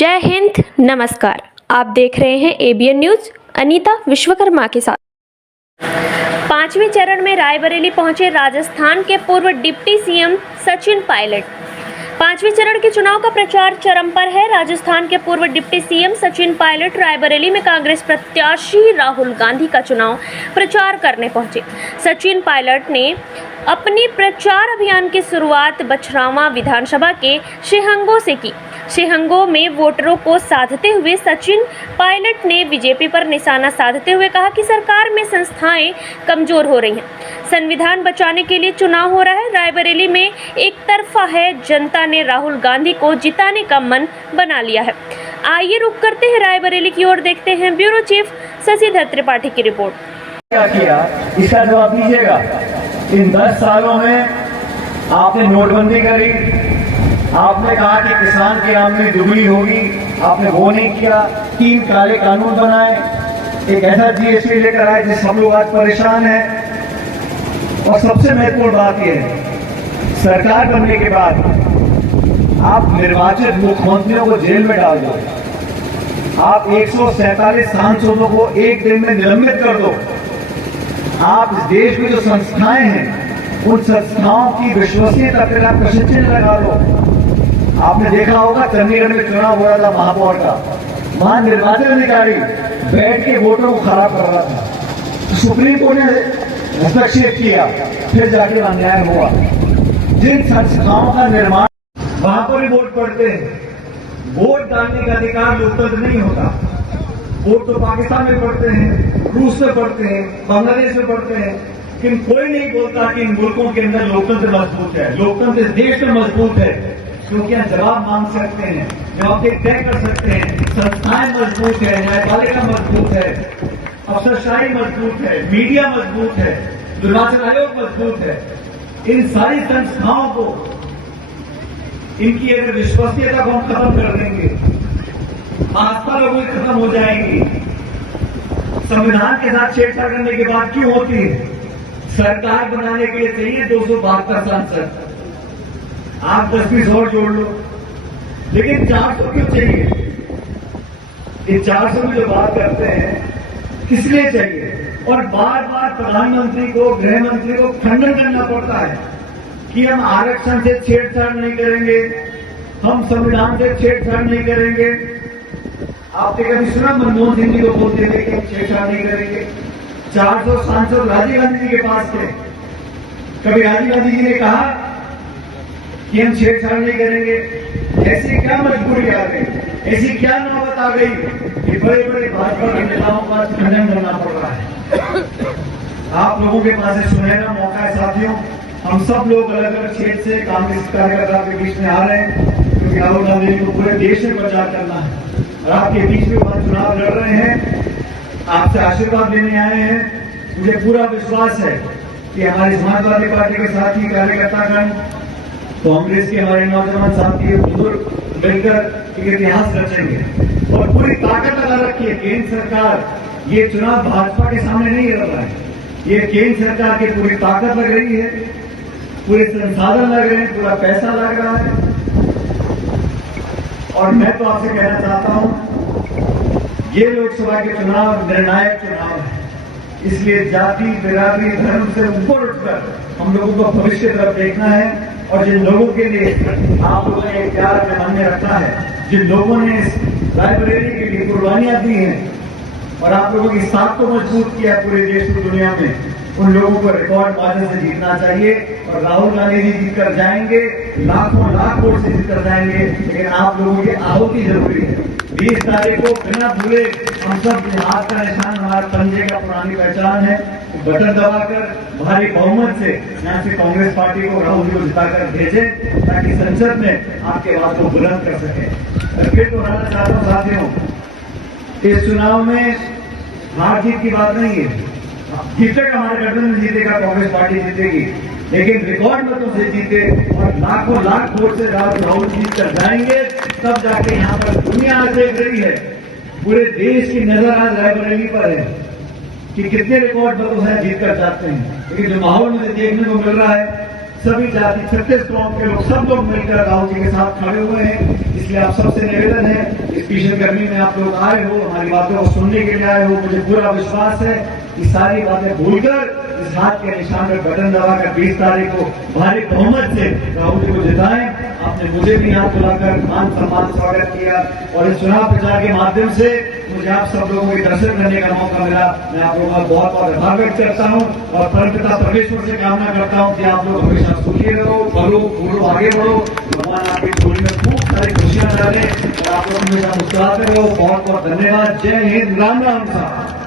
जय हिंद, नमस्कार। आप देख रहे हैं एबीएन न्यूज। अनीता विश्वकर्मा के साथ। पांचवें चरण में रायबरेली पहुंचे राजस्थान के पूर्व डिप्टी सीएम सचिन पायलट। पांचवें चरण के चुनाव का प्रचार चरम पर है। राजस्थान के पूर्व डिप्टी सीएम सचिन पायलट रायबरेली में कांग्रेस प्रत्याशी राहुल गांधी का चुनाव प्रचार करने पहुंचे। सचिन पायलट ने अपनी प्रचार अभियान की शुरुआत बछरावा विधानसभा के शेहंगों से की। शेहंगों में वोटरों को साधते हुए सचिन पायलट ने बीजेपी पर निशाना साधते हुए कहा कि सरकार में संस्थाएं कमजोर हो रही हैं, संविधान बचाने के लिए चुनाव हो रहा है। रायबरेली में एक तरफा है, जनता ने राहुल गांधी को जिताने का मन बना लिया है। आइए रुक करते हैं रायबरेली की ओर, देखते हैं ब्यूरो चीफ शशिधर त्रिपाठी की रिपोर्ट। क्या किया, इसका जवाब दीजिएगा। इन 10 सालों में आपने नोटबंदी करी, आपने कहा कि किसान की आमदनी दुगनी होगी, आपने वो नहीं किया। 3 काले कानून बनाए, एक ऐसा जीएसटी लेकर आए जिससे हम लोग आज परेशान हैं। और सबसे महत्वपूर्ण बात यह है, सरकार बनने के बाद आप निर्वाचित मुख्यमंत्रियों को जेल में डाल दो, आप 147 सांसदों को एक दिन में निलंबित कर दो, आप इस देश में जो संस्थाएं हैं उन संस्थाओं की विश्वसनीयता पर आप प्रशिक्षण लगा लो। आपने देखा होगा चंडीगढ़ में चुनाव हो रहा था महापौर का, वहां निर्वाचन अधिकारी बैठ के वोटों को खराब कर रहा था। सुप्रीम कोर्ट ने हस्तक्षेप किया, फिर जाके अन्याय हुआ। जिन संस्थाओं का निर्माण वहां पर ही वोट पड़ते हैं, वोट डालने का अधिकार लोकतंत्र नहीं होता। वोट तो पाकिस्तान में पड़ते हैं, रूस में पड़ते हैं, बांग्लादेश में पड़ते हैं, लेकिन कोई नहीं बोलता कि इन मुल्कों के अंदर लोकतंत्र मजबूत है। लोकतंत्र इस देश में मजबूत है क्योंकि यहाँ जवाब मांग सकते हैं, जवाब तय कर सकते हैं, संस्थाएं मजबूत है, न्यायपालिका मजबूत है, अफसरशाही मजबूत है, मीडिया मजबूत है, निर्वाचन आयोग मजबूत है। इन सारी संस्थाओं को, इनकी अगर विश्वसनीयता को हम खत्म कर देंगे, आस्था लोगों की खत्म हो जाएगी। संविधान के साथ छेड़छाड़ करने की बात क्यों होती है? सरकार बनाने के लिए चाहिए 272 सांसद, आप 10-20 और जोड़ लो, लेकिन 400 क्यों चाहिए? ये 400 की जो बात करते हैं किस लिए चाहिए? और बार बार प्रधानमंत्री को, गृह मंत्री को खंडन करना पड़ता है कि हम आरक्षण से छेड़छाड़ नहीं करेंगे, हम संविधान से छेड़छाड़ नहीं करेंगे। आपने कभी सुना मनमोहन सिंह जी को बोलते थे कि हम छेड़छाड़ नहीं करेंगे? 400 सांसद राजीव गांधी जी के पास थे, कभी राजीव गांधी जी ने कहा कि हम छेड़छाड़ नहीं करेंगे? ऐसी क्या मजबूरी आ गई, ऐसी क्या नौबत आ गई कि बड़े बड़े भाजपा के नेताओं का खंडन करना पड़ रहा है? आप लोगों के पास सुनहरा मौका है साथियों। हम सब लोग अलग अलग क्षेत्र से कांग्रेस कार्यकर्ताओं के बीच में आ रहे हैं क्योंकि राहुल गांधी को पूरे देश में प्रचार करना है और आपके बीच में चुनाव लड़ रहे हैं, आपसे आशीर्वाद लेने आए हैं। मुझे पूरा विश्वास है कि हमारी समाजवादी पार्टी के साथी कार्यकर्तागण, कांग्रेस के हमारे नौजवान साथी, बुजुर्ग मिलकर एक इतिहास रचेंगे और पूरी ताकत लगा रखी है। केंद्र सरकार ये चुनाव भाजपा के सामने नहीं लड़ रहा है, ये केंद्र सरकार की पूरी ताकत लग रही है, पूरे संसाधन लग रहे हैं, पूरा पैसा लग रहा है। और मैं तो आपसे कहना चाहता हूं, ये लोकसभा के चुनाव निर्णायक चुनाव है, इसलिए जाति, बिरादरी, धर्म से ऊपर उठकर हम लोगों को भविष्य की तरफ देखना है। और जिन लोगों के लिए आप लोगों ने एक प्यार अपने मन में रखा है, जिन लोगों ने इस रायबरेली के लिए कुर्बानियां दी हैं और आप लोगों की साख को मजबूत किया पूरे देश की दुनिया में, उन लोगों को रिकॉर्ड मार्जिन से जीतना चाहिए। और राहुल गांधी जी जीत कर जाएंगे, लाखों लाख वोट से जीत कर जाएंगे, लेकिन आप लोगों की आहुति जरूरी है। 20 तारीख को बिना भूले हम सब हाथ का निशान, हमारे पंजे का पुरानी पहचान है, बटन दबाकर भारी बहुमत से यहाँ से कांग्रेस पार्टी को, राहुल जी को जिताकर भेजें ताकि संसद में आपके बात को बुलंद कर सके। फिर दोहराना चाहता हूँ साथियों, इस चुनाव में हार जीत की बात नहीं है। जीतेगा हमारे गठबंधन जीतेगा, कांग्रेस पार्टी जीतेगी, लेकिन रिकॉर्ड मतों से जीते और लाखों लाख वोट से राहुल जीत कर जाएंगे, तब जाके यहाँ पर दुनिया आज देख रही है, पूरे देश की नजर आज रायबरेली पर है कि कितने रिकॉर्ड मतों से जीत कर जाते हैं। लेकिन जो माहौल मुझे देखने को मिल रहा है, सभी जाति 36 कौम के लोग सब लोग मिलकर राहुल जी के साथ खड़े हुए हैं। इसलिए आप सबसे निवेदन है, इस भीषण गर्मी में आप लोग आए हो, हमारी बातों को सुनने के लिए आए हो। मुझे पूरा विश्वास है कि सारी बातें भूलकर इस हाथ के निशान पर बटन दबाकर 20 तारीख को भारी बहुमत से राहुल जी को जिताएं। आपने मुझे भी यहाँ बुलाकर मान सम्मान स्वागत किया और इस चुनाव प्रचार के माध्यम से मुझे आप सब लोगों के दर्शन करने का मौका मिला। मैं आप लोगों का बहुत बहुत आभार व्यक्त करता हूँ और परमपिता परमेश्वर से कामना करता हूँ कि आप लोग हमेशा सुखी रहो, बढ़ो, बढ़ो, आगे बढ़ो। भगवान आपकी झोली में खूब सारी खुशियां डाले और आप लोग हमेशा मुस्कुराते रहो। बहुत बहुत धन्यवाद। जय हिंद, राम राम साहब।